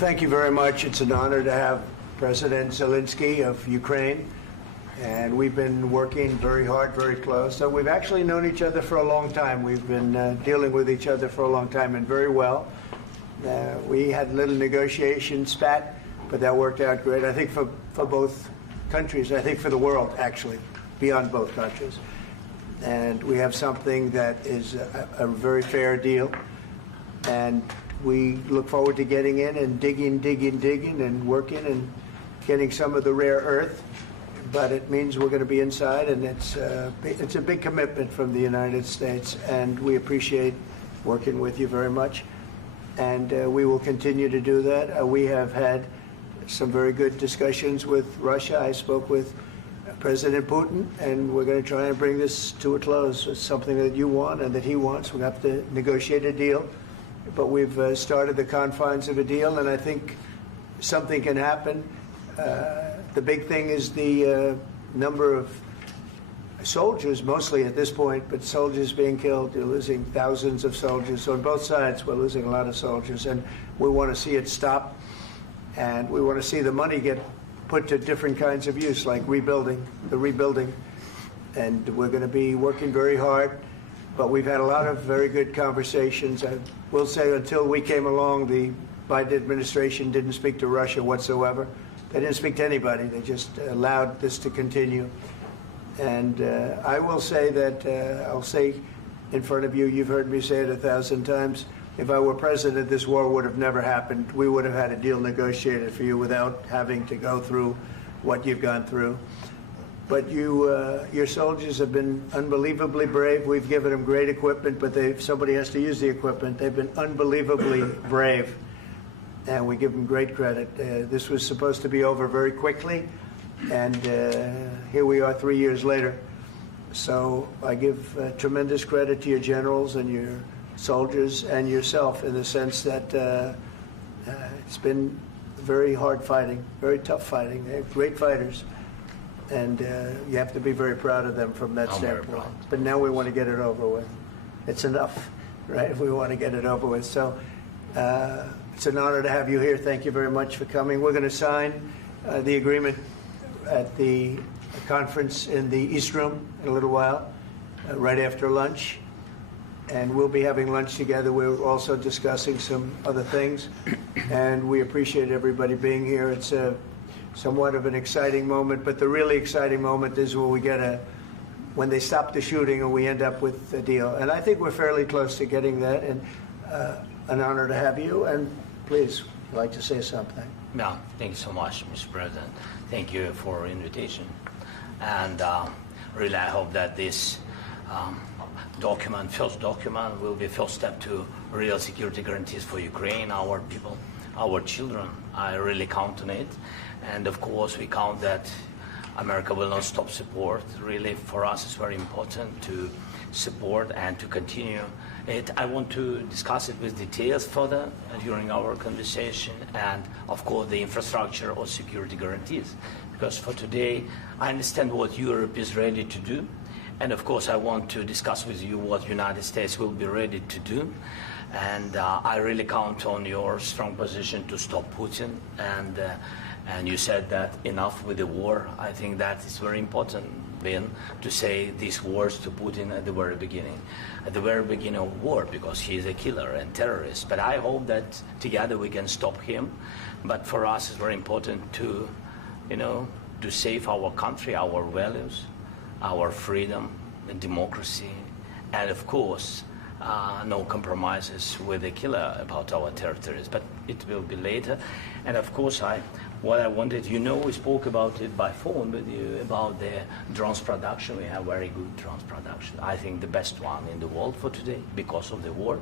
thank you very much. It's an honor to have President Zelensky of Ukraine, and we've been working very hard, very close. So we've actually known each other for a long time. We've been dealing with each other for a long time, and very well. We had a little negotiation spat, but that worked out great. I think for both countries, I think for the world, actually, beyond both countries. And we have something that is a very fair deal. And we look forward to getting in and digging and working and getting some of the rare earth. But it means we're going to be inside, and it's a big commitment from the United States, and we appreciate working with you very much. And we will continue to do that. We have had some very good discussions with Russia. I spoke with President Putin, and we're going to try and bring this to a close. It's something that you want and that he wants. We have to negotiate a deal. But we've started the confines of a deal, and I think something can happen. The big thing is the number of soldiers, mostly at this point, but soldiers being killed. You're losing thousands of soldiers. So on both sides, we're losing a lot of soldiers, and we want to see it stop. And we want to see the money get put to different kinds of use, like rebuilding. And we're going to be working very hard. But we've had a lot of very good conversations. I will say until we came along, the Biden administration didn't speak to Russia whatsoever. They didn't speak to anybody. They just allowed this to continue. And I will say that, I'll say in front of you, you've heard me say it 1,000 times, if I were president, this war would have never happened. We would have had a deal negotiated for you without having to go through what you've gone through. But your soldiers have been unbelievably brave. We've given them great equipment, but somebody has to use the equipment. They've been unbelievably brave, and we give them great credit. This was supposed to be over very quickly, and here we are 3 years later. So I give tremendous credit to your generals and your soldiers and yourself in the sense that it's been very hard fighting, very tough fighting. They're great fighters. And you have to be very proud of them from that standpoint. But now we want to get it over with. It's enough, right? We want to get it over with. So it's an honor to have you here. Thank you very much for coming. We're going to sign the agreement at the conference in the East Room in a little while, right after lunch. And we'll be having lunch together. We're also discussing some other things. And we appreciate everybody being here. It's somewhat of an exciting moment, but the really exciting moment is when they stop the shooting and we end up with a deal. And I think we're fairly close to getting that, and an honor to have you. And please, I'd like to say something. Yeah, thank you so much, Mr. President. Thank you for invitation. And really, I hope that this first document, will be first step to real security guarantees for Ukraine, our people, our children. I really count on it. And of course, we count that America will not stop support. Really, for us, it's very important to support and to continue it. I want to discuss it with details further during our conversation, and of course, the infrastructure or security guarantees. Because for today, I understand what Europe is ready to do. And of course, I want to discuss with you what the United States will be ready to do. And I really count on your strong position to stop Putin. And you said that enough with the war. I think that is very important, Ben, to say these words to Putin at the very beginning of war, because he is a killer and terrorist. But I hope that together we can stop him. But for us, it's very important to, to save our country, our values, our freedom and democracy, and of course, no compromises with the killer about our territories, but it will be later. And of course, what I wanted, we spoke about it by phone with you, about the drones production. We have very good drones production. I think the best one in the world for today because of the war.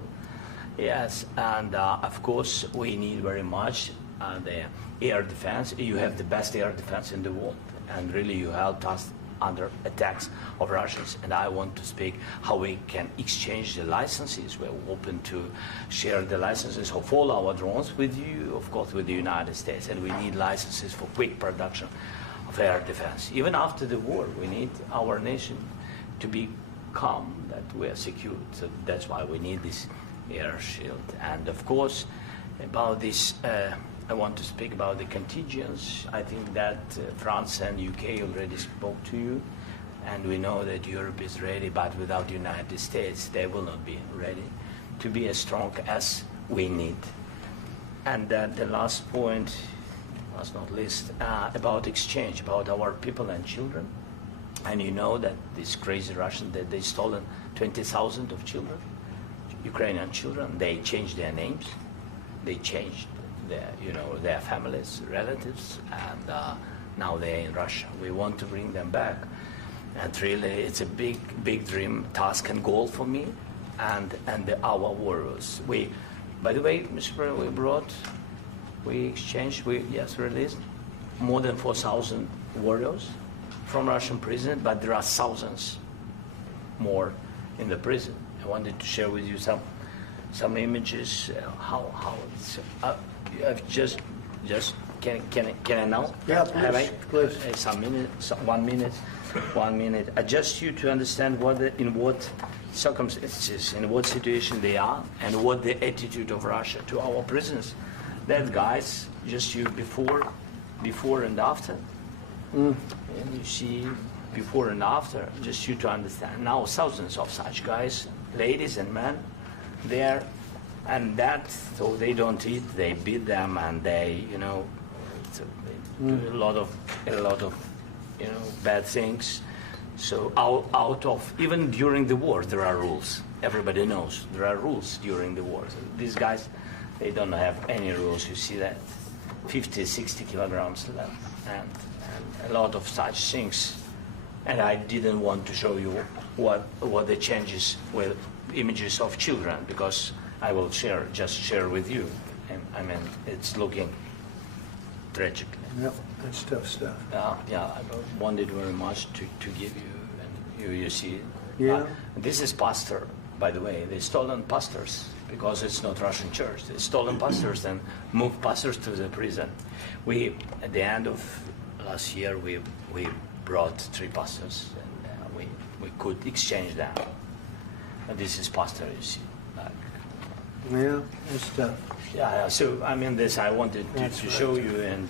Yes, and of course, we need very much the air defense. You have the best air defense in the world, and really you helped us under attacks of Russians, and I want to speak how we can exchange the licenses. We're open to share the licenses of all our drones with you, of course, with the United States, and we need licenses for quick production of air defense. Even after the war, we need our nation to be calm, that we are secure. So that's why we need this air shield. And of course, about this I want to speak about the contingents. I think that France and UK already spoke to you, and we know that Europe is ready, but without the United States, they will not be ready to be as strong as we need. And the last point, last not least, about exchange, about our people and children. And you know that these crazy Russians, that they stolen 20,000 of children, Ukrainian children. They changed their names, they changed their families, relatives, and now they're in Russia. We want to bring them back, and really, it's a big dream, task, and goal for me, and our warriors. By the way, Mr. President, we exchanged, released more than 4,000 warriors from Russian prison, but there are thousands more in the prison. I wanted to share with you some images. How it's just can I now? Yeah, please. Some minutes, 1 minute, 1 minute. Just you to understand in what circumstances, in what situation they are, and what the attitude of Russia to our prisoners. That guys, just you before and after. And you see before and after, just you to understand. Now thousands of such guys, ladies and men, there, and that, so they don't eat, they beat them, and they, they do a lot of bad things. So out of, even during the war, there are rules. Everybody knows there are rules during the war. So these guys, they don't have any rules. You see that 50, 60 kilograms left, and a lot of such things. And I didn't want to show you what the changes with images of children, because I will just share with you. And I mean, it's looking tragically. Yep, that's tough stuff. I wanted very much to give you, and you see it. Yeah. This is pastor, by the way. They stolen pastors because it's not Russian church. They stolen pastors and moved pastors to the prison. We, at the end of last year, we brought 3 pastors, and we could exchange them. And this is pastor, you see. Yeah, that's tough. Yeah. So I mean, this I wanted to show you, and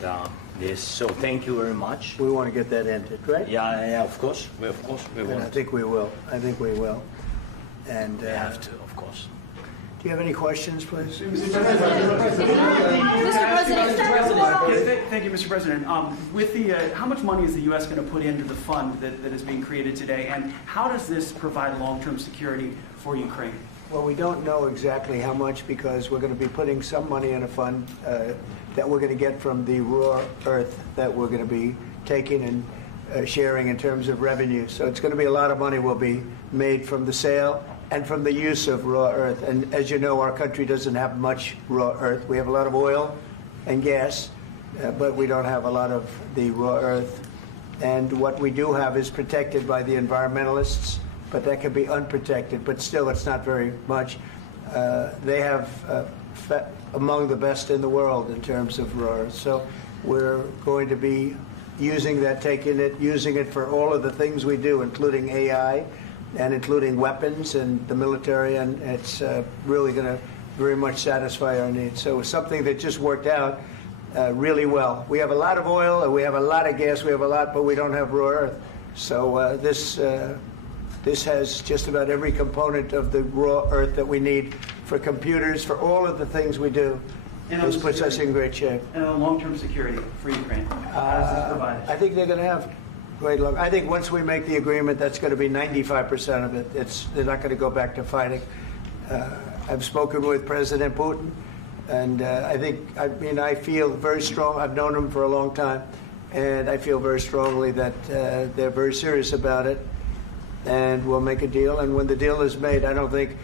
this. So thank you very much. We want to get that ended, right? Yeah. Of course, we And want. I think we will. And We have to, of course. do you have any questions, please? Mr. President. Thank you, Mr. President. With how much money is the U.S. going to put into the fund that is being created today, and how does this provide long-term security for Ukraine? Well, we don't know exactly how much, because we're going to be putting some money in a fund that we're going to get from the raw earth that we're going to be taking and sharing in terms of revenue. So it's going to be a lot of money will be made from the sale and from the use of raw earth. And as you know, our country doesn't have much raw earth. We have a lot of oil and gas, but we don't have a lot of the raw earth. And what we do have is protected by the environmentalists, but that can be unprotected. But still, it's not very much. They have among the best in the world in terms of raw earth. So we're going to be using that, using it for all of the things we do, including AI and including weapons and the military, and it's really going to very much satisfy our needs. So it's something that just worked out really well. We have a lot of oil, and we have a lot of gas, but we don't have raw earth. So this has just about every component of the raw earth that we need for computers, for all of the things we do. This puts us in great shape. And on long-term security for Ukraine, how does this provide? I think they're going to have great luck. I think once we make the agreement, that's going to be 95% of it. They're not going to go back to fighting. I've spoken with President Putin, and I feel very strong. I've known him for a long time, and I feel very strongly that they're very serious about it, and we'll make a deal. And when the deal is made, I don't think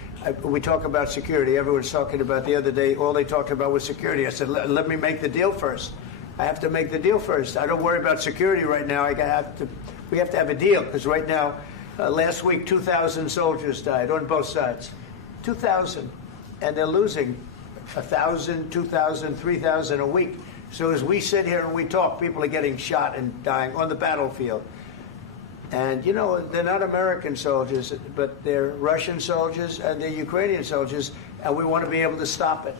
we talk about security. Everyone's talking about the other day. All they talked about was security. I said, let me make the deal first. I have to make the deal first. I don't worry about security right now. We have to have a deal, because right now, last week, 2,000 soldiers died on both sides. 2,000, and they're losing 1,000, 2,000, 3,000 a week. So as we sit here and we talk, people are getting shot and dying on the battlefield. And, they're not American soldiers, but they're Russian soldiers and they're Ukrainian soldiers, and we want to be able to stop it.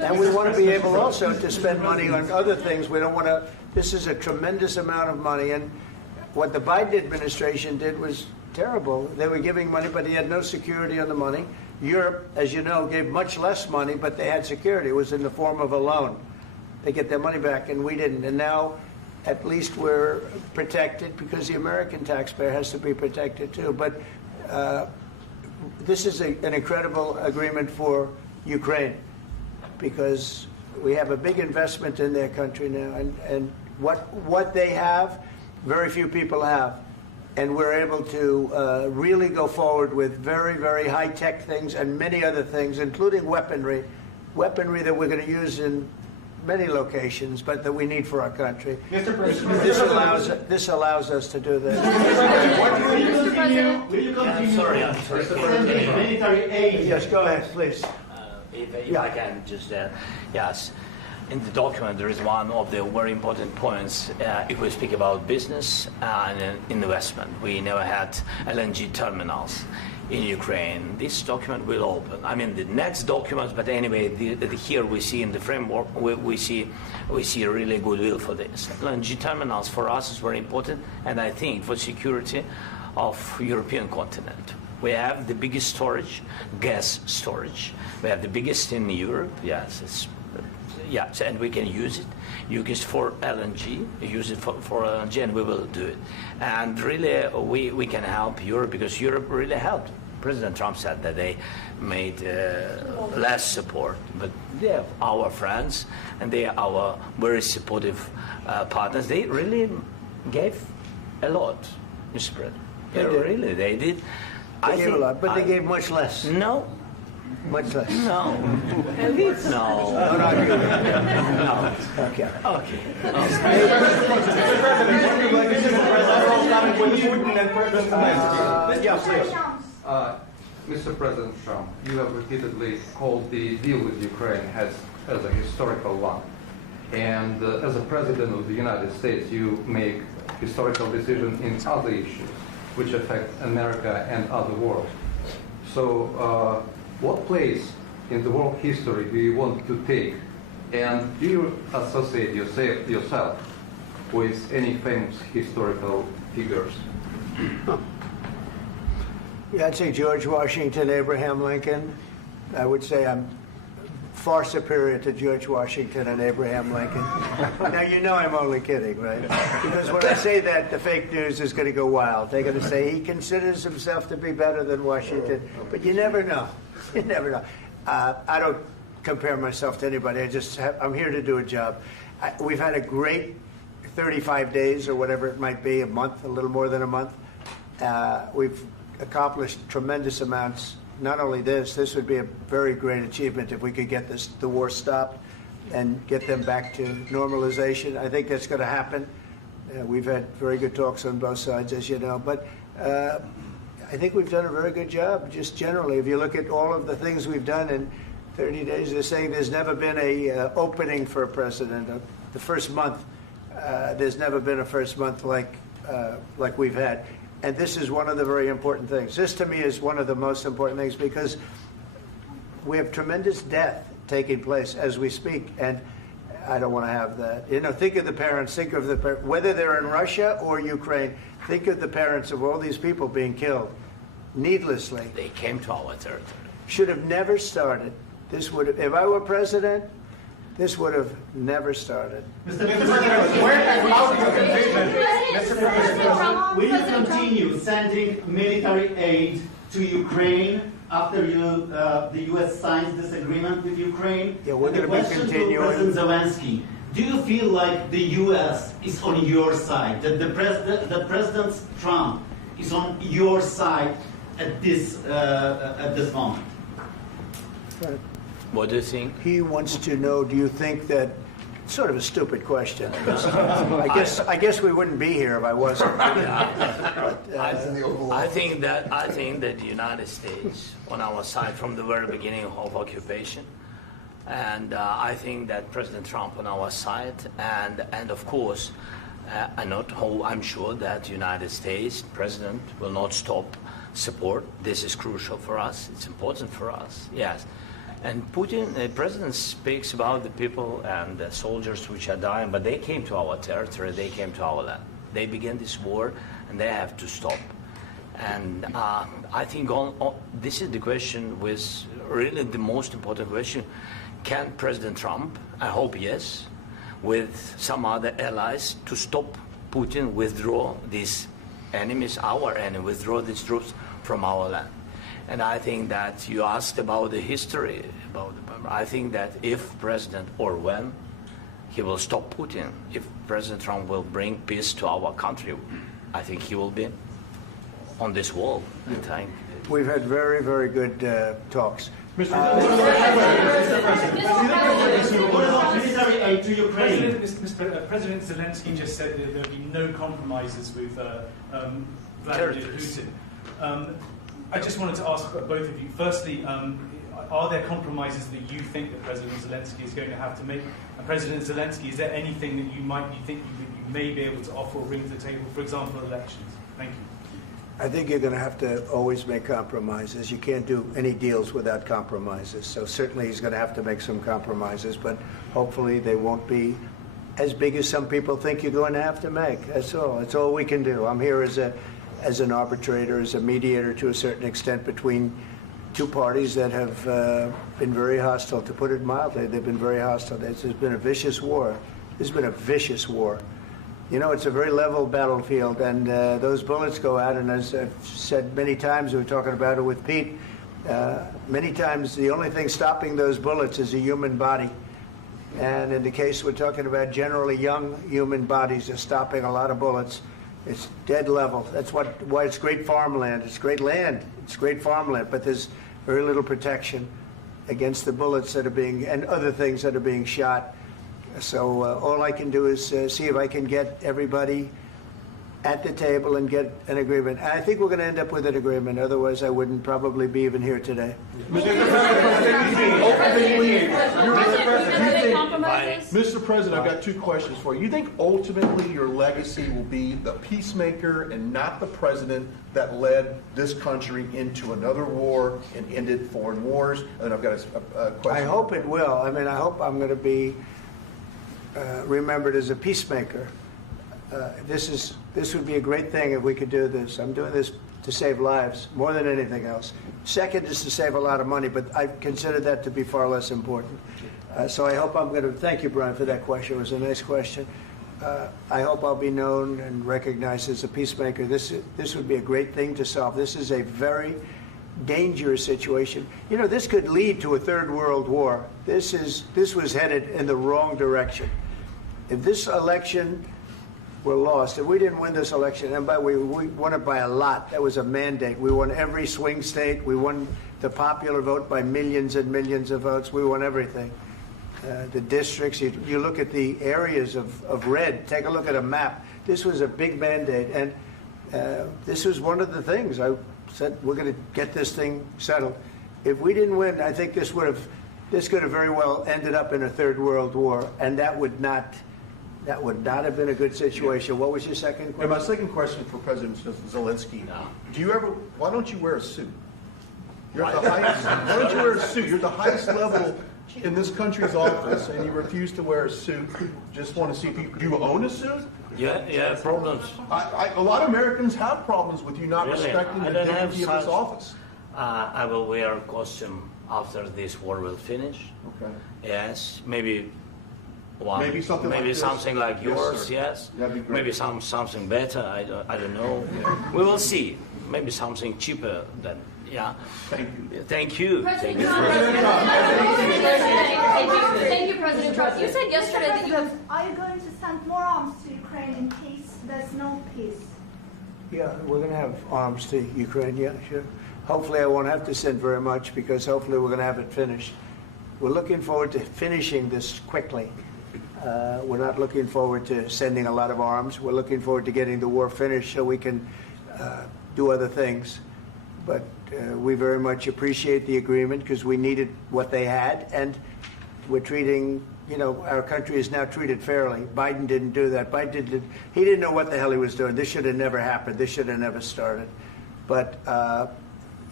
And we want to be able also to spend money on other things. We don't want to, this is a tremendous amount of money. And what the Biden administration did was terrible. They were giving money, but he had no security on the money. Europe, as you know, gave much less money, but they had security. It was in the form of a loan. They get their money back, and we didn't. And now, at least we're protected because the American taxpayer has to be protected too. But this is an incredible agreement for Ukraine because we have a big investment in their country now, and what they have, very few people have. And we're able to really go forward with very, very high-tech things and many other things, including weaponry that we're going to use in many locations, but that we need for our country. Mr. President, This allows us to do this. will you continue Sorry. sending military aid? Yes, go ahead, please. If I can just, yes. In the document, there is one of the very important points. If we speak about business and investment, we never had LNG terminals in Ukraine. This document will open. I mean, the next documents, but anyway, here we see in the framework, we see really goodwill for this. LNG terminals for us is very important, and I think for security of European continent. We have the biggest storage, gas storage. We have the biggest in Europe. Yes, and we can use it for LNG, use it for LNG, and we will do it. And really, we can help Europe because Europe really helped. President Trump said that they made less support, but they are our friends, and they are our very supportive partners. They really gave a lot, Mr. President. They did. They gave a lot, but they gave much less. No. Much less. No. No. No. Okay. Mr. President Trump, you have repeatedly called the deal with Ukraine as a historical one. And as a President of the United States, you make historical decisions in other issues which affect America and other world. So what place in the world history do you want to take? And do you associate yourself with any famous historical figures? Yeah, I'd say George Washington, Abraham Lincoln. I would say I'm far superior to George Washington and Abraham Lincoln. Now, you know I'm only kidding, right? Because when I say that, the fake news is going to go wild. They're going to say he considers himself to be better than Washington. But you never know. You never know. I don't compare myself to anybody. I'm here to do a job. We've had a great 35 days or whatever it might be, a month, a little more than a month. We've accomplished tremendous amounts. Not only this would be a very great achievement if we could get the war stopped and get them back to normalization. I think that's going to happen. We've had very good talks on both sides, as you know. But I think we've done a very good job, just generally. If you look at all of the things we've done in 30 days, they're saying there's never been a opening for a president. The first month, there's never been a first month like we've had. And this is one of the very important things. This, to me, is one of the most important things because we have tremendous death taking place as we speak, and I don't want to have that. You know, think of the parents, whether they're in Russia or Ukraine, think of the parents of all these people being killed needlessly. They came to our territory. Should have never started. This would have, if I were president, this would have never started. Mr. President, where has allowed your conviction? Mr. President, will you continue sending military aid to Ukraine after the U.S. signs this agreement with Ukraine? Yeah, we're going to be continuing. To President Zelensky, do you feel like the U.S. is on your side? That President Trump is on your side at this moment? Right. What do you think? He wants to know, do you think that, sort of a stupid question. I guess we wouldn't be here if I wasn't. I think that the United States on our side from the very beginning of occupation, and I think that President Trump on our side, and of course, I'm sure that the United States President will not stop support. This is crucial for us. It's important for us. Yes. And Putin, the president, speaks about the people and the soldiers which are dying, but they came to our territory, they came to our land. They began this war, and they have to stop. And I think this is the question, with really the most important question. Can President Trump, I hope yes, with some other allies, to stop Putin, withdraw these enemies, our enemy, withdraw these troops from our land? And I think that you asked about the history, I think that if President, or when, he will stop Putin, if President Trump will bring peace to our country, I think he will be on this wall. I think. We've had very, very good talks. What about military aid to Ukraine? President Zelensky just said that there will be no compromises with Vladimir Putin. I just wanted to ask both of you. Firstly, are there compromises that you think that President Zelensky is going to have to make? And President Zelensky, is there anything that you might think you may be able to offer or bring to the table, for example, elections? Thank you. I think you're going to have to always make compromises. You can't do any deals without compromises. So certainly he's going to have to make some compromises, but hopefully they won't be as big as some people think you're going to have to make. That's all. That's all we can do. I'm here as an arbitrator, as a mediator to a certain extent between two parties that have been very hostile. To put it mildly, they've been very hostile. There's been a vicious war. There's been a vicious war. You know, it's a very level battlefield, and those bullets go out, and as I've said many times, we were talking about it with Pete, many times the only thing stopping those bullets is a human body. And in the case we're talking about, generally young human bodies are stopping a lot of bullets. It's dead level. That's why it's great farmland. It's great land. It's great farmland, but there's very little protection against the bullets that are being, and other things that are being shot. So all I can do is see if I can get everybody at the table and get an agreement. And I think we're going to end up with an agreement. Otherwise, I wouldn't probably be even here today. Mr. President, I've got two questions for you. You think ultimately your legacy will be the peacemaker and not the president that led this country into another war and ended foreign wars? And I've got a question. I hope it will. I mean, I hope I'm going to be remembered as a peacemaker. This would be a great thing if we could do this. I'm doing this to save lives more than anything else. Second is to save a lot of money, but I consider that to be far less important. So I hope I'm going to, thank you, Brian, for that question. It was a nice question. I hope I'll be known and recognized as a peacemaker. This would be a great thing to solve. This is a very dangerous situation. You know, this could lead to a third world war. This was headed in the wrong direction. If this election were lost, if we didn't win this election, and we won it by a lot, that was a mandate. We won every swing state. We won the popular vote by millions and millions of votes. We won everything. The districts, you look at the areas of red, take a look at a map. This was a big mandate, and this was one of the things. I said, we're going to get this thing settled. If we didn't win, I think this could have very well ended up in a third world war, and that would not have been a good situation. What was your second question? And my second question for President Zelensky: why don't you wear a suit? You're at the highest. Why don't you wear a suit? You're at the highest level in this country's office, and you refuse to wear a suit. Just want to see if do you own a suit? Yeah, problems. A lot of Americans have problems with you not respecting the dignity of this office. I will wear a costume after this war will finish. Okay. Yes, maybe one. Maybe something like yours. sir. Yes. That'd be great. Maybe something better. I don't know. We will see. Maybe something cheaper than. Yeah. Thank you. Thank you. Thank you, President Trump. You said yesterday that you have. Are you going to send more arms to Ukraine in case there's no peace? Yeah, we're going to have arms to Ukraine, yeah, sure. Hopefully I won't have to send very much, because hopefully we're going to have it finished. We're looking forward to finishing this quickly. We're not looking forward to sending a lot of arms. We're looking forward to getting the war finished so we can do other things. But we very much appreciate the agreement, because we needed what they had, and we're treating, our country is now treated fairly. Biden didn't do that. He didn't know what the hell he was doing. This should have never happened. This should have never started. But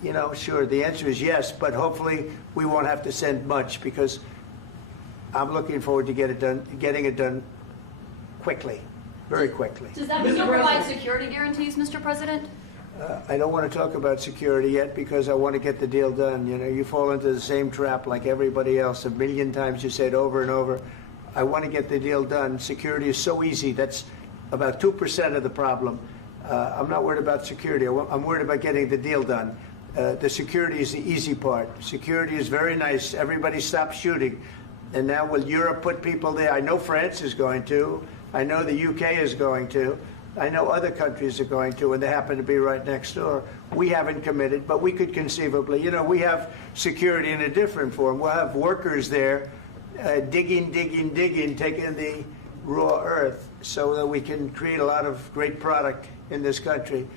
you know, sure, the answer is yes, but hopefully we won't have to send much because I'm looking forward to getting it done quickly, very quickly. Does that mean you'll provide security guarantees, Mr. President? I don't want to talk about security yet because I want to get the deal done. You know, you fall into the same trap like everybody else. A million times you say it over and over. I want to get the deal done. Security is so easy. That's about 2% of the problem. I'm not worried about security. I'm worried about getting the deal done. The security is the easy part. Security is very nice. Everybody stopped shooting. And now will Europe put people there? I know France is going to. I know the UK is going to. I know other countries are going to, and they happen to be right next door. We haven't committed, but we could conceivably. You know, we have security in a different form. We'll have workers there digging, taking the raw earth so that we can create a lot of great product in this country.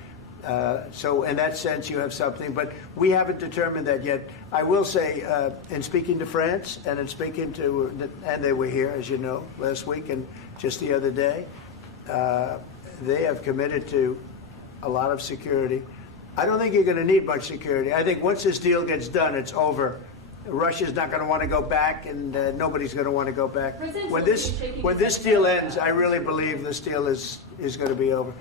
So in that sense, you have something, but we haven't determined that yet. I will say, in speaking to France and in speaking to, and they were here, as you know, last week and just the other day, they have committed to a lot of security. I don't think you're going to need much security. I think once this deal gets done, it's over. Russia's not going to want to go back, and nobody's going to want to go back. When this deal ends, I really believe this deal is going to be over.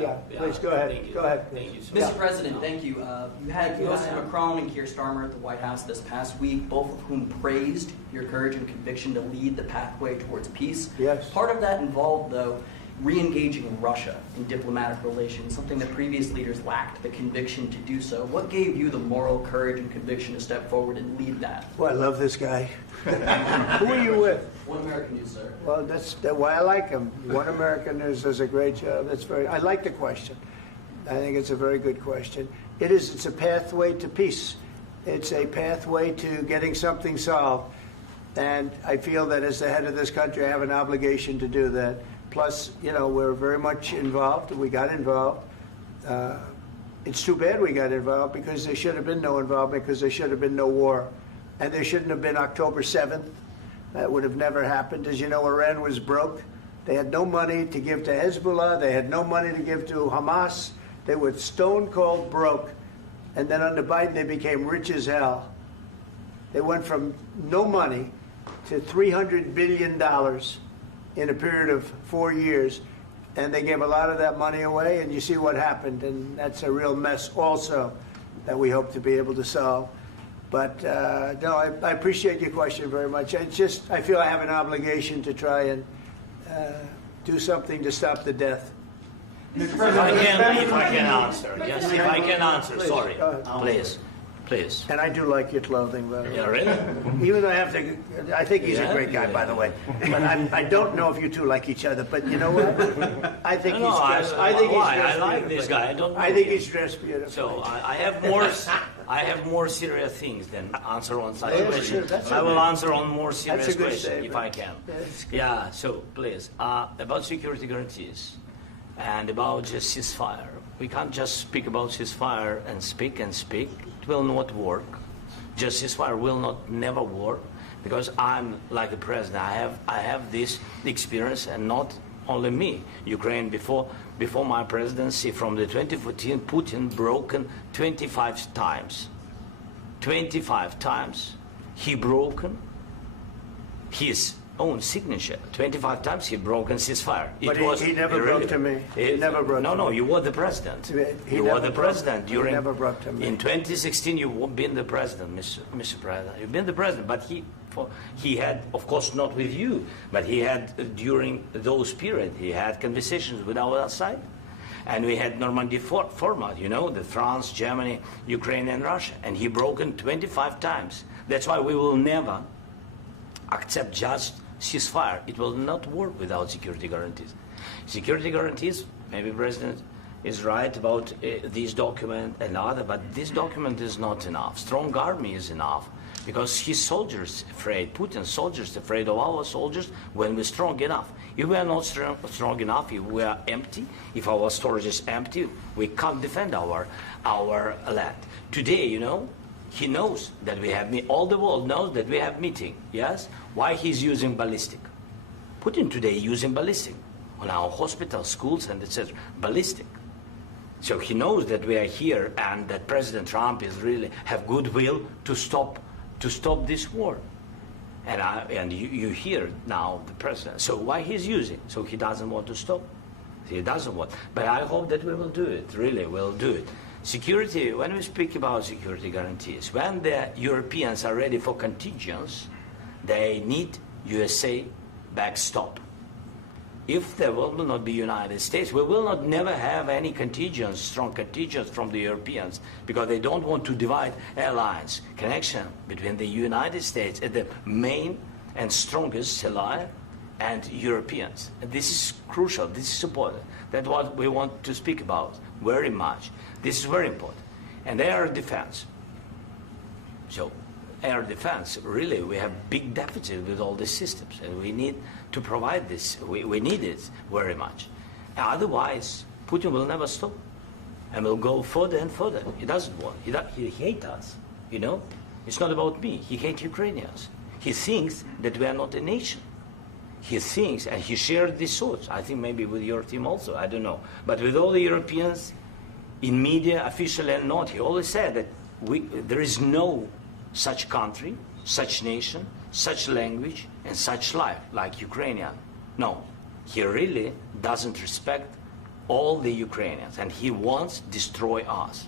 Yeah, please go ahead. Go ahead. Thank you, sir. Mr. President, thank you. You had President Macron and Keir Starmer at the White House this past week, both of whom praised your courage and conviction to lead the pathway towards peace. Yes. Part of that involved, though, re-engaging Russia in diplomatic relations, something that previous leaders lacked the conviction to do so. What gave you the moral courage and conviction to step forward and lead that? Well, I love this guy. Who are you with? One American News, sir. Well, that's why I like him. One American News does a great job. I like the question. I think it's a very good question. It's a pathway to peace. It's a pathway to getting something solved. And I feel that as the head of this country, I have an obligation to do that. Plus, you know, we're very much involved. We got involved. It's too bad we got involved because there should have been no involvement because there should have been no war. And there shouldn't have been October 7th. That would have never happened. As you know, Iran was broke. They had no money to give to Hezbollah. They had no money to give to Hamas. They were stone cold broke. And then under Biden, they became rich as hell. They went from no money to $300 billion in a period of 4 years. And they gave a lot of that money away, and you see what happened. And that's a real mess also that we hope to be able to solve. But no, I appreciate your question very much. It's just, I feel I have an obligation to try and do something to stop the death. If I can answer. Yes, if I can answer. Please, Sorry. go ahead. Please. And I do like your clothing, by the way. Yeah, really? Even though I think he's a great guy, by the way. But I don't know if you two like each other. But you know what? I think he's dressed. I think he's dressed. I like this guy. I think he's dressed beautifully. So I have more serious things than answer on such Yeah, questions. sure, I will answer on more That's serious a good questions statement. if I can. That's good. Yeah. So please, about security guarantees and about just ceasefire. We can't just speak about ceasefire and speak. It will not work. Just ceasefire will never work because I'm like a president. I have this experience, and not only me. Ukraine before my presidency, from the 2014, Putin broken 25 times. 25 times he broken his own signature. 25 times he broken ceasefire. But he never broke to me. He never broke to me. No, you were the president. He You were the president He during. never broke to me. In 2016, you've been the president, Mr. President. You've been the president, but he had, of course, not with you, but he had during those periods. He had conversations with our side, and we had Normandy format. You know, the France, Germany, Ukraine, and Russia, and he broken 25 times. That's why we will never accept just ceasefire. It will not work without security guarantees. Security guarantees, maybe President is right about this document and other, but this document is not enough. Strong army is enough because his soldiers afraid, Putin's soldiers afraid of our soldiers when we're strong enough. If we are not strong enough, if we are empty, if our storage is empty, we can't defend our land. Today, you know, he knows that we have all the world knows that we have meeting. Yes, why he's using ballistic? Putin today using ballistic on our hospitals, schools, and etc. Ballistic. So he knows that we are here and that President Trump is really have goodwill to stop this war. And you hear now the president. So why he's using? So he doesn't want to stop. He doesn't want. But I hope that we will do it. Really, we'll do it. Security. When we speak about security guarantees, when the Europeans are ready for contingents, they need USA backstop. If there will not be United States, we will not never have any contingents, strong contingents from the Europeans, because they don't want to divide alliance, connection between the United States and the main and strongest ally and Europeans. And this is crucial, this is important. That's what we want to speak about very much. This is very important. And air defense. So air defense, really, we have big deficit with all these systems, and we need to provide this. We need it very much. Otherwise, Putin will never stop, and will go further and further. He doesn't want. He hates us. You know, it's not about me. He hates Ukrainians. He thinks that we are not a nation. He thinks, and he shared these thoughts. I think maybe with your team also. I don't know, but with all the Europeans, in media, officially and not, he always said that there is no such country, such nation, such language, and such life like Ukrainian. No, he really doesn't respect all the Ukrainians, and he wants to destroy us.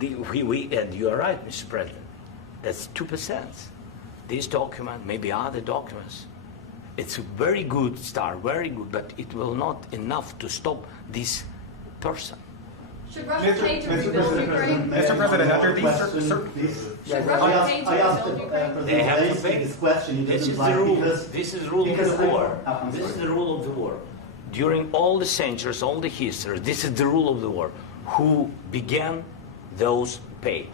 And you are right, Mr. President, that's 2%. This document, maybe other documents, it's a very good start, very good, but it will not enough to stop this person. Should Russia pay to rebuild Ukraine? Mr. President, under these Should Russia pay to rebuild Ukraine? They have to pay. This question you This didn't is like the rule. because This is the rule of because the war. I'm This is sorry. the rule of the war. During all the centuries, all the history, this is the rule of the war. Who began, those pay.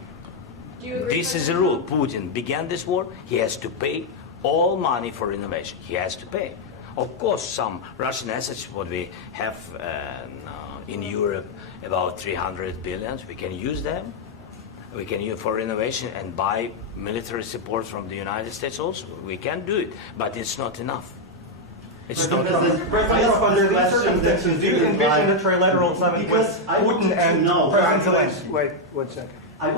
Do you agree? This is the rule. Putin began this war. He has to pay all money for innovation. He has to pay. Of course, some Russian assets, what we have in Europe, about 300 billion, we can use them. We can use for innovation and buy military support from the United States also. We can do it, but it's not enough. It's not enough. President, under these circumstances, do you envision a trilateral summit with Putin and President Zelensky? Wait 1 second. I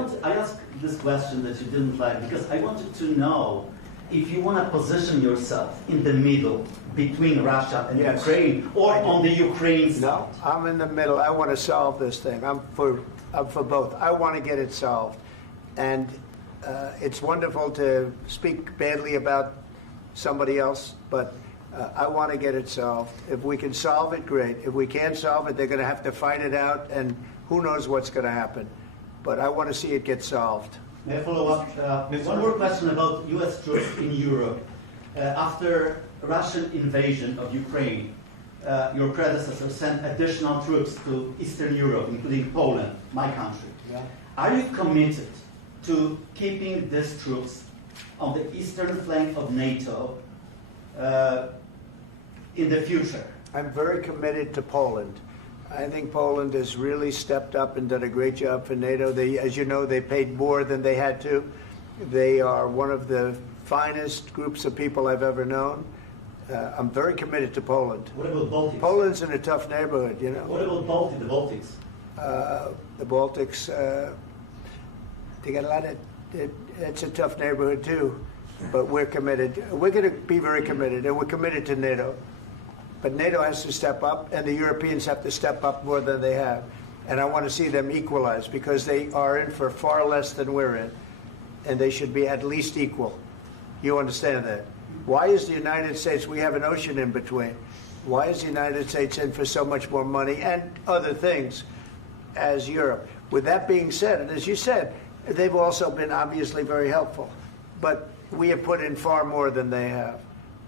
asked this question that you didn't like because I wanted to know if you want to position yourself in the middle between Russia and Yes. Ukraine or on the Ukraine side. No, I'm in the middle. I want to solve this thing. I'm for both. I want to get it solved. And it's wonderful to speak badly about somebody else, but I want to get it solved. If we can solve it, great. If we can't solve it, they're going to have to fight it out, and who knows what's going to happen. But I want to see it get solved. May I follow up? One more question about U.S. troops in Europe. After Russian invasion of Ukraine, your predecessor sent additional troops to Eastern Europe, including Poland, my country. Yeah. Are you committed to keeping these troops on the eastern flank of NATO in the future? I'm very committed to Poland. I think Poland has really stepped up and done a great job for NATO. They, as you know, they paid more than they had to. They are one of the finest groups of people I've ever known. I'm very committed to Poland. What about Baltics? Poland's in a tough neighborhood, you know. What about the Baltics? The Baltics, they got a lot of, it's a tough neighborhood too. But we're committed. We're going to be very committed, and we're committed to NATO. But NATO has to step up, and the Europeans have to step up more than they have. And I want to see them equalize, because they are in for far less than we're in, and they should be at least equal. You understand that? Why is the United States, we have an ocean in between, why is the United States in for so much more money and other things as Europe? With that being said, and as you said, they've also been obviously very helpful. But we have put in far more than they have,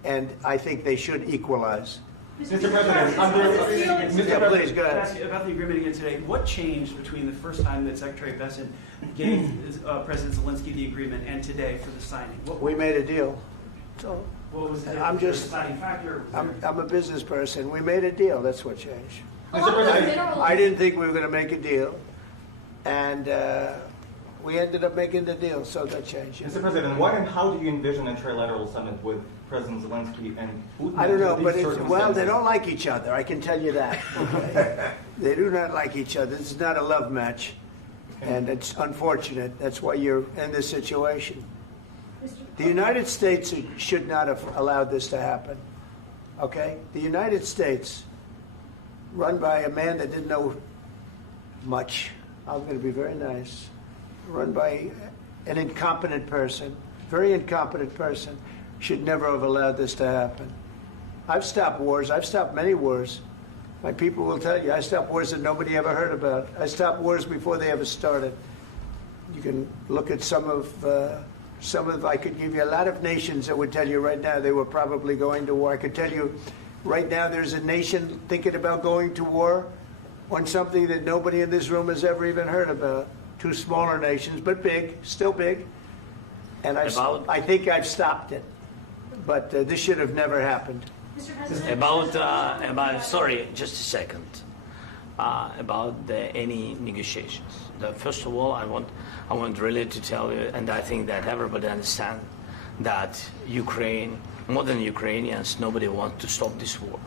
and I think they should equalize. Mr. President, Please, go ahead. ask you about the agreement again today. What changed between the first time that Secretary Bessent gave President Zelensky the agreement and today for the signing? We made a deal. So What was the I'm just- deciding factor? I'm a business person. We made a deal. That's what changed. Along with minerals. I didn't think we were going to make a deal, and We ended up making the deal, so that changed. Mr. President, what and how do you envision a trilateral summit with President Zelensky and Putin? I don't know, under but these well, they circumstances? don't like each other. I can tell you that. Okay? They do not like each other. This is not a love match, and it's unfortunate. That's why you're in this situation. The United States should not have allowed this to happen. Okay? The United States, run by a man that didn't know much. I'm going to be very nice. Run by an incompetent person, very incompetent person, should never have allowed this to happen. I've stopped wars. I've stopped many wars. My people will tell you, I stopped wars that nobody ever heard about. I stopped wars before they ever started. You can look at some of, I could give you a lot of nations that would tell you right now they were probably going to war. I could tell you right now there's a nation thinking about going to war on something that nobody in this room has ever even heard about. Two smaller nations, but big, still big. And I think I've stopped it. But this should have never happened. Mr. President, About sorry, just a second. About any negotiations. First of all, I want really to tell you, and I think that everybody understands that Ukraine, more than Ukrainians, nobody wants to stop this war.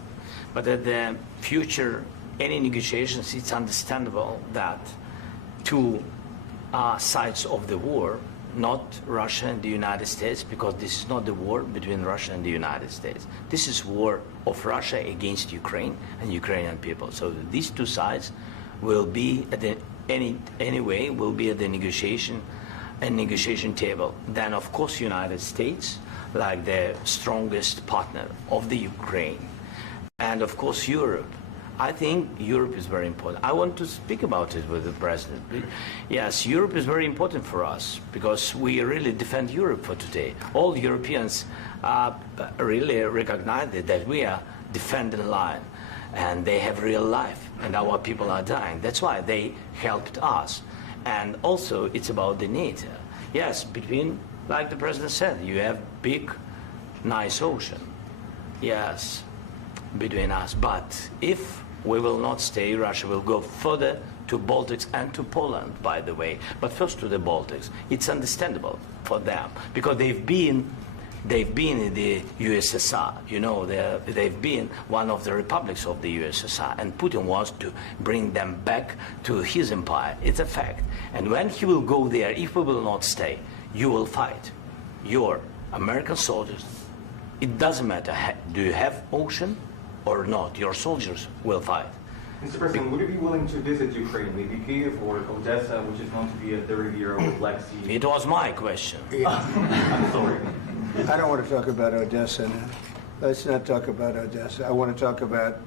But at the future, any negotiations, it's understandable that two sides of the war, not Russia and the United States, because this is not the war between Russia and the United States. This is war of Russia against Ukraine and Ukrainian people. So these two sides will be at the anyway will be at the negotiation table. Then of course United States, like the strongest partner of the Ukraine, and of course Europe. I think Europe is very important. I want to speak about it with the President. Yes, Europe is very important for us because we really defend Europe for today. All Europeans really recognize that we are defending line and they have real life and our people are dying. That's why they helped us. And also it's about the NATO. Yes, between, like the President said, you have big, nice ocean. Yes, between us. But if we will not stay, Russia will go further to Baltics and to Poland, by the way. But first to the Baltics. It's understandable for them because they've been in the USSR. You know, they've been one of the republics of the USSR, and Putin wants to bring them back to his empire. It's a fact. And when he will go there, if we will not stay, you will fight. Your American soldiers, it doesn't matter, do you have ocean or not, your soldiers will fight. Mr. President, would you be willing to visit Ukraine, maybe Kyiv or Odessa, which is known to be at the Riviera or Black Sea? It was my question. I'm sorry. I don't want to talk about Odessa now. Let's not talk about Odessa. I want to talk about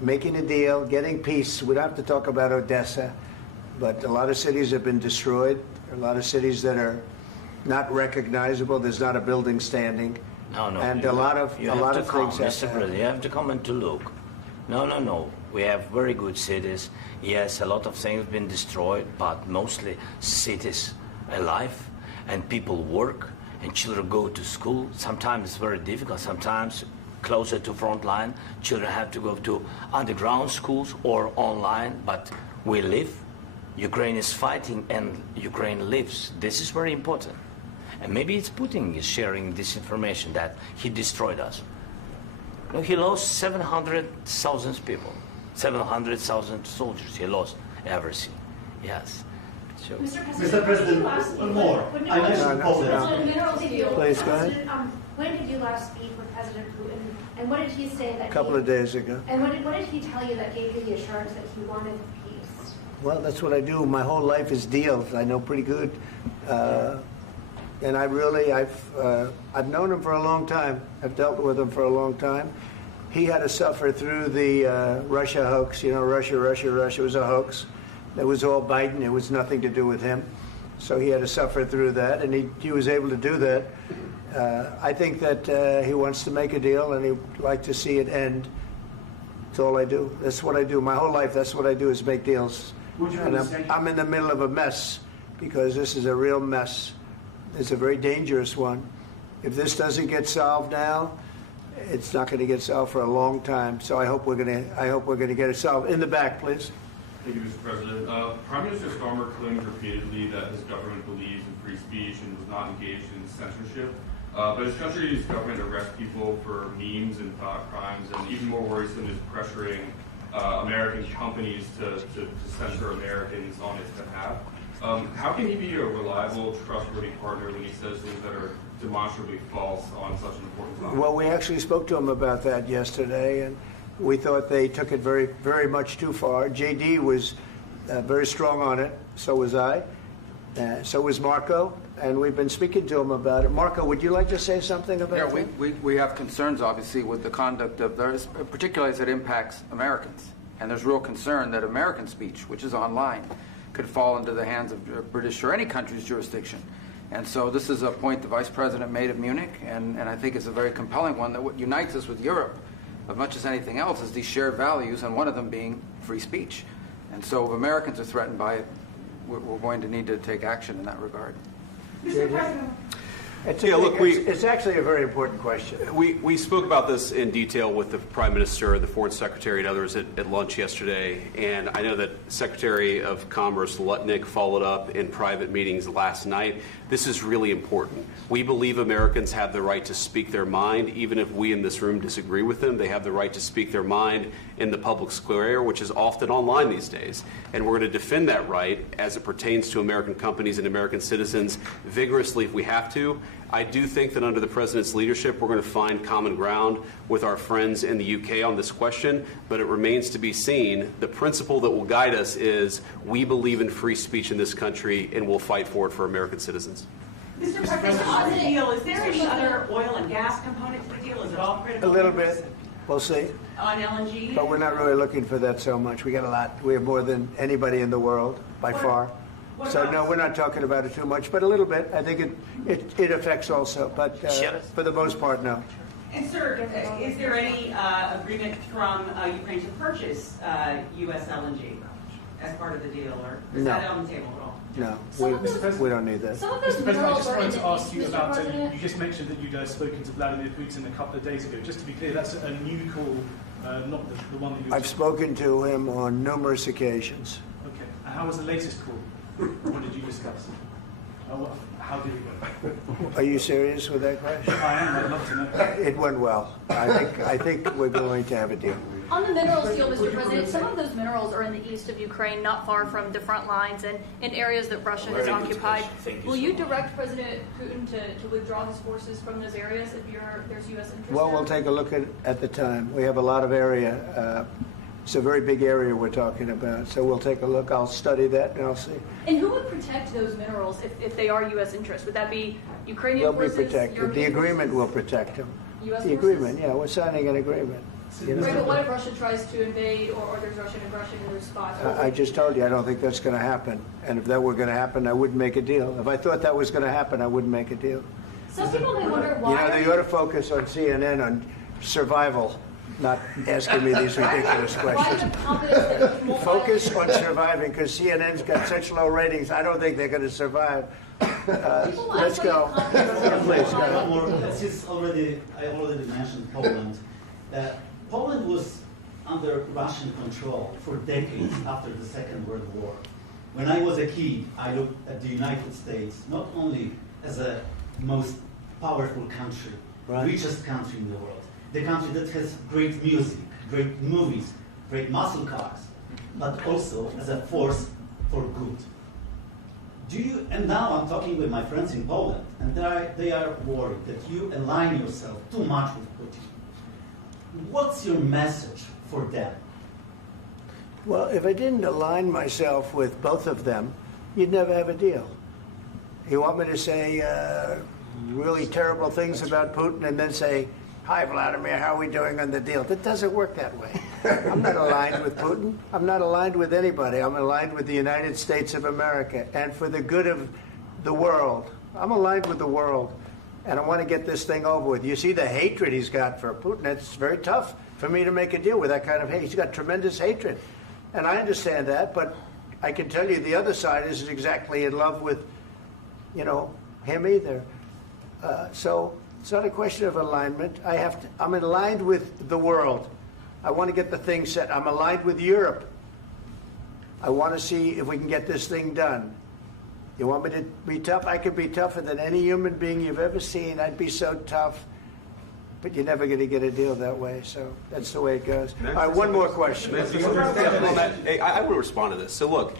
making a deal, getting peace. We don't have to talk about Odessa, but a lot of cities have been destroyed. There are a lot of cities that are not recognizable. There's not a building standing. No. And a lot of things have Mr. President, you have to come and to look. No. We have very good cities. Yes, a lot of things have been destroyed, but mostly cities alive, and people work, and children go to school. Sometimes it's very difficult. Sometimes closer to front line, children have to go to underground schools or online. But we live. Ukraine is fighting, and Ukraine lives. This is very important. And maybe it's Putin is sharing this information that he destroyed us. No, he lost 700,000 people, 700,000 soldiers. He lost everything. Yes. So, Mr. President, one more. I mentioned Poland. Please, go ahead. When did you last speak with President Putin, and what did he say that? A couple of days ago. And what did he tell you that gave you the assurance that he wanted peace? Well, that's what I do. My whole life is deals. I know pretty good. And I've known him for a long time. I've dealt with him for a long time. He had to suffer through the Russia hoax. You know, Russia was a hoax. It was all Biden. It was nothing to do with him. So he had to suffer through that, and he was able to do that. I think that he wants to make a deal, and he'd like to see it end. That's all I do. That's what I do. My whole life, that's what I do is make deals. And I'm in the middle of a mess because this is a real mess. It's a very dangerous one. If this doesn't get solved now, it's not going to get solved for a long time. So I hope we're going to get it solved. In the back, please. Thank you, Mr. President. Prime Minister Starmer claimed repeatedly that his government believes in free speech and was not engaged in censorship. But his country's government arrests people for memes and thought crimes, and even more worrisome is pressuring American companies to censor Americans on its behalf. How can he be a reliable, trustworthy partner when he says things that are demonstrably false on such an important topic? Well, we actually spoke to him about that yesterday, and we thought they took it very, very much too far. JD was very strong on it. So was I. So was Marco. And we've been speaking to him about it. Marco, would you like to say something about that? Yeah, we have concerns, obviously, with the conduct of those, particularly as it impacts Americans. And there's real concern that American speech, which is online, could fall into the hands of British or any country's jurisdiction. And so this is a point the Vice President made at Munich, and I think it's a very compelling one, that what unites us with Europe, as much as anything else, is these shared values, and one of them being free speech. And so if Americans are threatened by it, we're going to need to take action in that regard. Mr. President. It's actually a very important question. We spoke about this in detail with the Prime Minister, the Foreign Secretary, and others at lunch yesterday. And I know that Secretary of Commerce Lutnick followed up in private meetings last night. This is really important. We believe Americans have the right to speak their mind, even if we in this room disagree with them. They have the right to speak their mind in the public square, which is often online these days. And we're going to defend that right as it pertains to American companies and American citizens vigorously if we have to. I do think that under the President's leadership, we're going to find common ground with our friends in the UK on this question, but it remains to be seen. The principle that will guide us is we believe in free speech in this country, and we'll fight for it for American citizens. Mr. President, on the deal, is there any other oil and gas component to the deal? Is it all critical? A little bit. We'll see. On LNG? But we're not really looking for that so much. We got a lot. We have more than anybody in the world, by far. So no, we're not talking about it too much, but a little bit. I think it affects also, but for the most part, no. And sir, is there any agreement from Ukraine to purchase U.S. LNG as part of the deal, or is that on the table at all? No, we don't need that. Mr. President, I just wanted to ask you about, you just mentioned that you'd spoken to Vladimir Putin a couple of days ago. Just to be clear, that's a new call, not the one that you... I've spoken to him on numerous occasions. Okay. And how was the latest call? What did you discuss? How did it go? Are you serious with that question? I am. I'd love to know. It went well. I think we're going to have a deal. On the minerals deal, Mr. President, some of those minerals are in the east of Ukraine, not far from the front lines and in areas that Russia has occupied. Will you direct President Putin to withdraw his forces from those areas if there's U.S. interest? Well, we'll take a look at the time. We have a lot of area. It's a very big area we're talking about, so we'll take a look. I'll study that and I'll see. And who would protect those minerals if they are U.S. interests? Would that be Ukrainian forces? They'll be protected. European The agreement forces? will protect them. U.S. The forces? agreement, yeah, we're signing an agreement. You know? Right, but what if Russia tries to invade or there's Russian aggression in those spots? I just told you I don't think that's going to happen. And if that were going to happen, I wouldn't make a deal. If I thought that was going to happen, I wouldn't make a deal. Some people may wonder why. You know, they ought to focus on CNN on survival, not asking me these ridiculous questions. Focus on surviving, because CNN's got such low ratings. I don't think they're going to survive. Let's go. Please, go. I already mentioned Poland. Poland was under Russian control for decades after the Second World War. When I was a kid, I looked at the United States not only as a most powerful country, richest country in the world, the country that has great music, great movies, great muscle cars, but also as a force for good. And now I'm talking with my friends in Poland, and they are worried that you align yourself too much with Putin. What's your message for them? Well, if I didn't align myself with both of them, you'd never have a deal. You want me to say really terrible things about Putin and then say, "Hi, Vladimir, how are we doing on the deal?" That doesn't work that way. I'm not aligned with Putin. I'm not aligned with anybody. I'm aligned with the United States of America and for the good of the world. I'm aligned with the world, and I want to get this thing over with. You see the hatred he's got for Putin. It's very tough for me to make a deal with that kind of hate. He's got tremendous hatred, and I understand that, but I can tell you the other side isn't exactly in love with, him either. So it's not a question of alignment. I'm aligned with the world. I want to get the thing set. I'm aligned with Europe. I want to see if we can get this thing done. You want me to be tough? I could be tougher than any human being you've ever seen. I'd be so tough. But you're never going to get a deal that way, so that's the way it goes. All right, one more question. Hey, I want to respond to this. So look,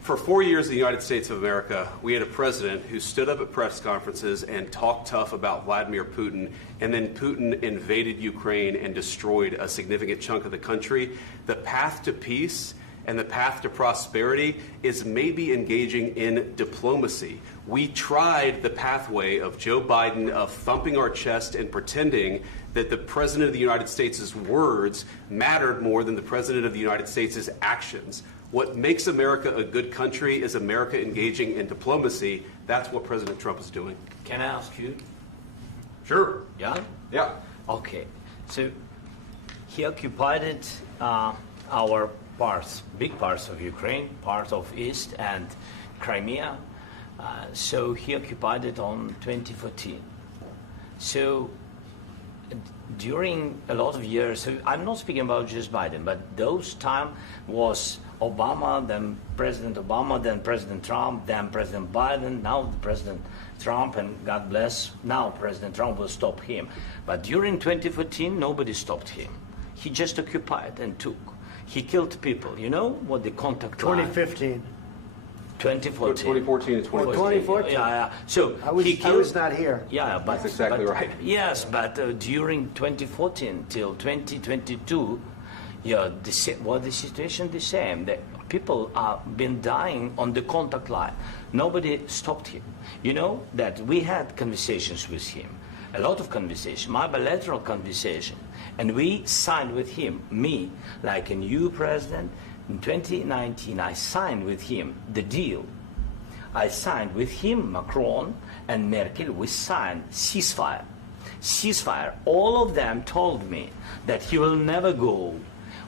for 4 years in the United States of America, we had a president who stood up at press conferences and talked tough about Vladimir Putin, and then Putin invaded Ukraine and destroyed a significant chunk of the country. The path to peace and the path to prosperity is maybe engaging in diplomacy. We tried the pathway of Joe Biden, of thumping our chest and pretending that the President of the United States' words mattered more than the President of the United States' actions. What makes America a good country is America engaging in diplomacy. That's what President Trump is doing. Can I ask you? Sure. Yeah? Yeah. Okay. So he occupied our parts, big parts of Ukraine, part of East and Crimea. So he occupied it on 2014. So during a lot of years, so I'm not speaking about just Biden, but those time was Obama, then President Obama, then President Trump, then President Biden, now President Trump, and God bless, now President Trump will stop him. But during 2014, nobody stopped him. He just occupied and took. He killed people. You know what the contact line? 2015. 2014. 2014 and 2014. 2014. Yeah. So I was not here. Yeah, but that's exactly right. Yes, but during 2014 till 2022, yeah, the situation the same. The people have been dying on the contact line. Nobody stopped him. You know that we had conversations with him, a lot of conversation, my bilateral conversation, and we signed with him, me, like a new president. In 2019, I signed with him the deal. I signed with him, Macron and Merkel, we signed ceasefire. Ceasefire. All of them told me that he will never go.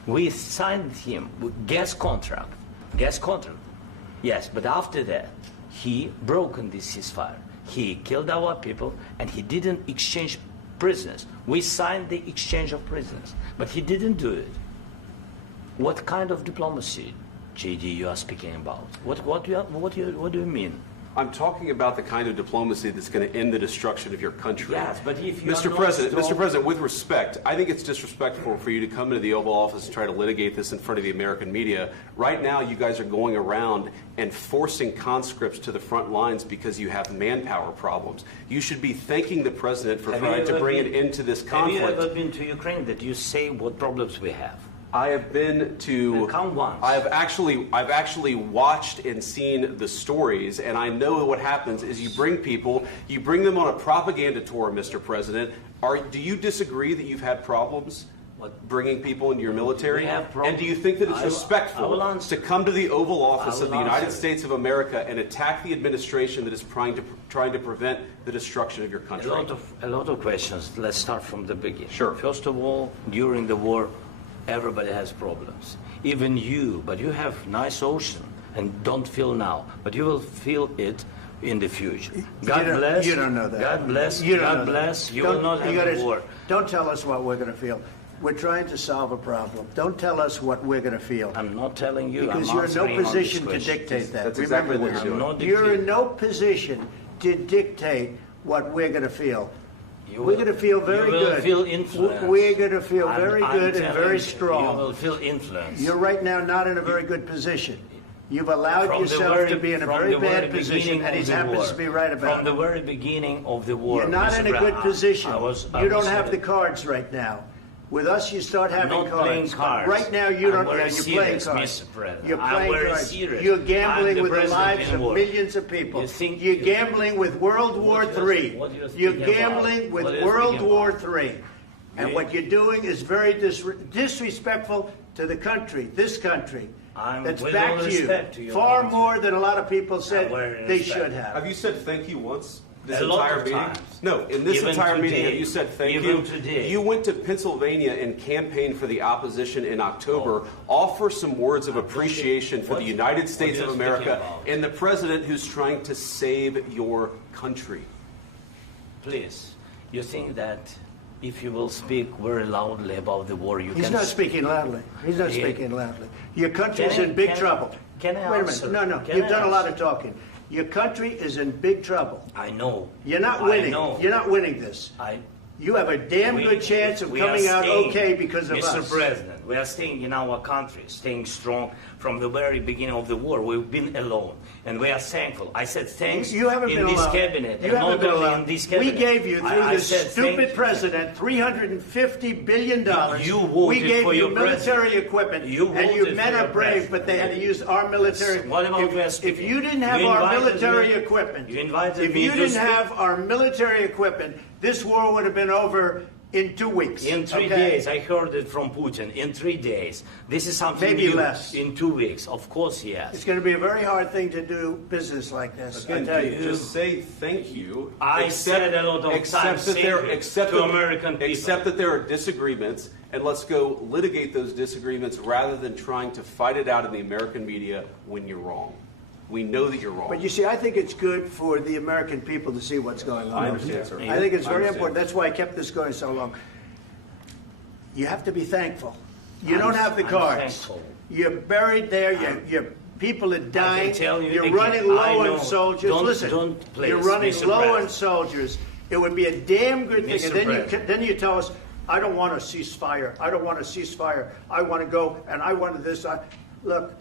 We signed him with gas contract. Gas contract. Yes, but after that, he broken this ceasefire. He killed our people and he didn't exchange prisoners. We signed the exchange of prisoners, but he didn't do it. What kind of diplomacy, JD, you are speaking about? What do you mean? I'm talking about the kind of diplomacy that's going to end the destruction of your country. Yes, but if you Mr. President, with respect, I think it's disrespectful for you to come into the Oval Office and try to litigate this in front of the American media. Right now, you guys are going around and forcing conscripts to the front lines because you have manpower problems. You should be thanking the President for trying to bring an end to this conflict. Have you ever been to Ukraine that you say what problems we have? I have been to. Come once. I've actually watched and seen the stories, and I know what happens is you bring them on a propaganda tour, Mr. President. Do you disagree that you've had problems bringing people into your military? And do you think that it's respectful to come to the Oval Office of the United States of America and attack the administration that is trying to prevent the destruction of your country? A lot of questions. Let's start from the beginning. Sure. First of all, during the war, everybody has problems. Even you, but you have nice ocean and don't feel now, but you will feel it in the future. God bless. You don't know that. God bless. You don't God know bless. that. You will not have a war. Don't tell us what we're going to feel. We're trying to solve a problem. Don't tell us what we're going to feel. I'm not telling you. Because you're in no position to dictate that. That's exactly what you're doing. You're in no position to dictate what we're going to feel. We're going to feel very good. You will feel influence. We're going to feel very good and very strong. You will feel influence. You're right now not in a very good position. You've allowed yourself to be in a very bad position, and he happens to be right about it. From the very beginning of the war. You're not in a good position. You don't have the the cards right now. With us, you start having not cards. playing cards. Right now, you don't. I'm You're playing serious, cards. Mr. President. You're I'm playing very cards. serious. You're gambling I'm with the president lives in of war. millions of people. You're gambling with World War III. You're gambling with World War III. And what you're doing is very disrespectful to the country, this country. That's back to you. Far more than a lot of people said they should have. Have you said thank you once? This A lot entire of meeting? times. No, in this Even entire meeting, today. have you said thank Even you? today. You went to Pennsylvania and campaigned for the opposition in October. Offer some words of appreciation for the United States of America and the president who's trying to save your country. Please, you think that if you will speak very loudly about the war, He's not speaking loudly. He's not speaking loudly. Your country's in big trouble. Can I Wait a answer? minute. No. Can You've I done a lot answer? of talking. Your country is in big trouble. I know. You're not I winning. know. You're not winning this. You have a damn good chance of coming out okay because of us. Mr. President, we are staying in our country, staying strong from the very beginning of the war. We've been alone, and we are thankful. I said thanks You haven't in been this alone. cabinet, You and haven't not been only alone. in this cabinet. We gave you, through I this said stupid thank president, $350 billion. You voted we gave for you your military president. equipment, You and you voted men for are your brave, president. but they had to use our military. What about we are If speaking? you didn't have You our invited military me- equipment, you invited if me you to didn't speak. have our military equipment, this war would have been over in 2 weeks. In 3 okay? days, I heard it from Putin. In 3 days, this is something Maybe new. less. In 2 weeks, of course, yes. It's going to be a very hard thing to do business like this. I Again, tell you. just say thank you. I said a lot of times that there, thank you accept to that- American people. Accept that there are disagreements, and let's go litigate those disagreements rather than trying to fight it out in the American media when you're wrong. We know that you're wrong. But you see, I think it's good for the American people to see what's going on. I understand, sir. I think it's I very understand. important. That's why I kept this going so long. You have to be thankful. You don't have the I'm cards. thankful. You're buried there. Your people are dying. tell you You're again, running I low know. on soldiers. Don't- Listen, don't please, you're running Mr. low on President. soldiers. It would be a damn good thing. Mr. And then President. then you tell us, I don't want a ceasefire. I don't want a ceasefire. I want to go and I want this. Look,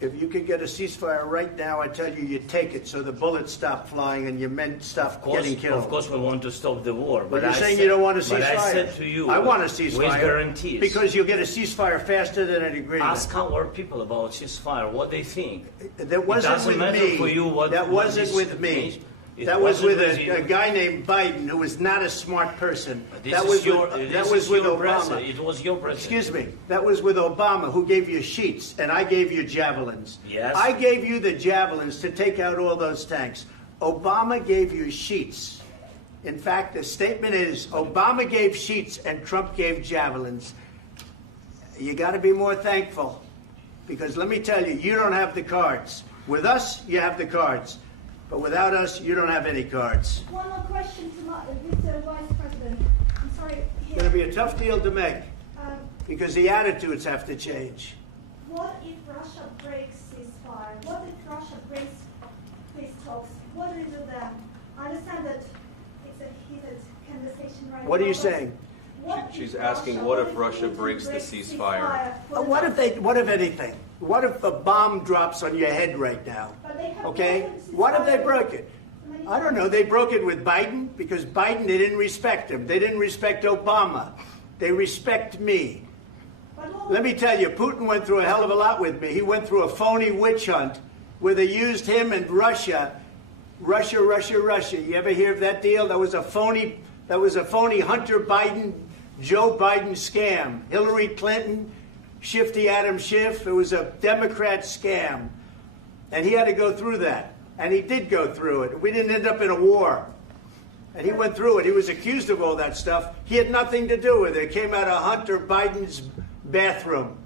if you could get a ceasefire right now, I tell you take it so the bullets stop flying and your men stop getting killed. Of course, we want to stop the war. But you're I saying said- you don't want a ceasefire. But I said to you, I want a with ceasefire. guarantees. Because you'll get a ceasefire faster than an agreement. Ask our people about ceasefire, what they think. That wasn't it doesn't with matter me. for you what That what wasn't this with me. means. It That was wasn't with you. a guy named Biden, who was not a smart person. This That is was your, with, this that was is with your Obama. president. It was your president. Excuse me. That was with Obama, who gave you sheets, and I gave you javelins. Yes. I gave you the javelins to take out all those tanks. Obama gave you sheets. In fact, the statement is Obama gave sheets and Trump gave javelins. You got to be more thankful, because let me tell you, you don't have the cards. With us, you have the cards. But without us, you don't have any cards. One more question to Mr. Vice President. I'm sorry. It's going to be a tough deal to make, Um, because the attitudes have to change. What if Russia breaks ceasefire? What if Russia breaks peace talks? What do we do then? I understand that it's a heated conversation right now. What are you but saying? what She's if asking, Russia- what if if Russia Putin breaks the ceasefire? What if anything? What if a bomb drops on your head right now? But they have Okay? broken What if they ceasefire broke it? many I don't know. They broke it with Biden because Biden, they didn't respect him. They didn't respect Obama. They respect me. Let me tell you, Putin went through a hell of a lot with me. He went through a phony witch hunt where they used him and Russia. Russia. You ever hear of that deal? That was a phony Hunter Biden, Joe Biden scam. Hillary Clinton, Shifty Adam Schiff. It was a Democrat scam. And he had to go through that. And he did go through it. We didn't end up in a war. And he went through it. He was accused of all that stuff. He had nothing to do with it. It came out of Hunter Biden's bathroom.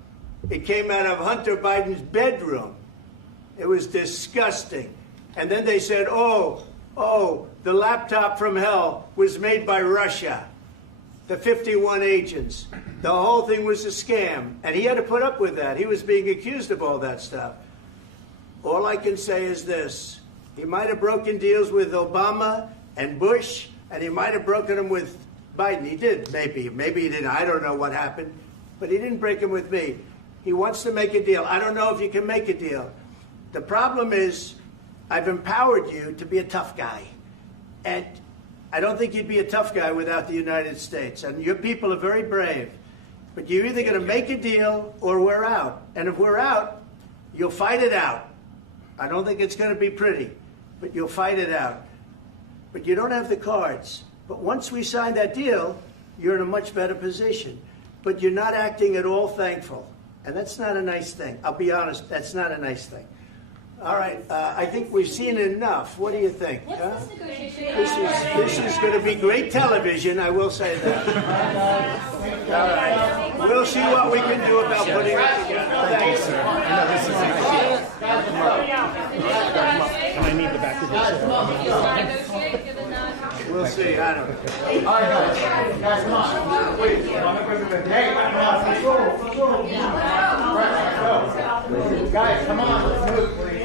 It came out of Hunter Biden's bedroom. It was disgusting. And then they said, oh, the laptop from hell was made by Russia. The 51 agents. The whole thing was a scam. And he had to put up with that. He was being accused of all that stuff. All I can say is this. He might have broken deals with Obama and Bush, and he might have broken them with Biden. He did, maybe. Maybe he didn't. I don't know what happened. But he didn't break them with me. He wants to make a deal. I don't know if you can make a deal. The problem is, I've empowered you to be a tough guy. And I don't think you'd be a tough guy without the United States. And your people are very brave. But you're either going to make a deal or we're out. And if we're out, you'll fight it out. I don't think it's going to be pretty, but you'll fight it out. But you don't have the cards. But once we sign that deal, you're in a much better position. But you're not acting at all thankful. And that's not a nice thing. I'll be honest, that's not a nice thing. All right, I think we've seen enough. What do you think? Huh? This is going to be great television, I will say that. All right. We'll see what we can do about putting it together. Thanks, sir. And I need the back of this. We'll see. I don't know. All right, guys, come on. Wait, hey, let's go. Guys, come on, let's move, please.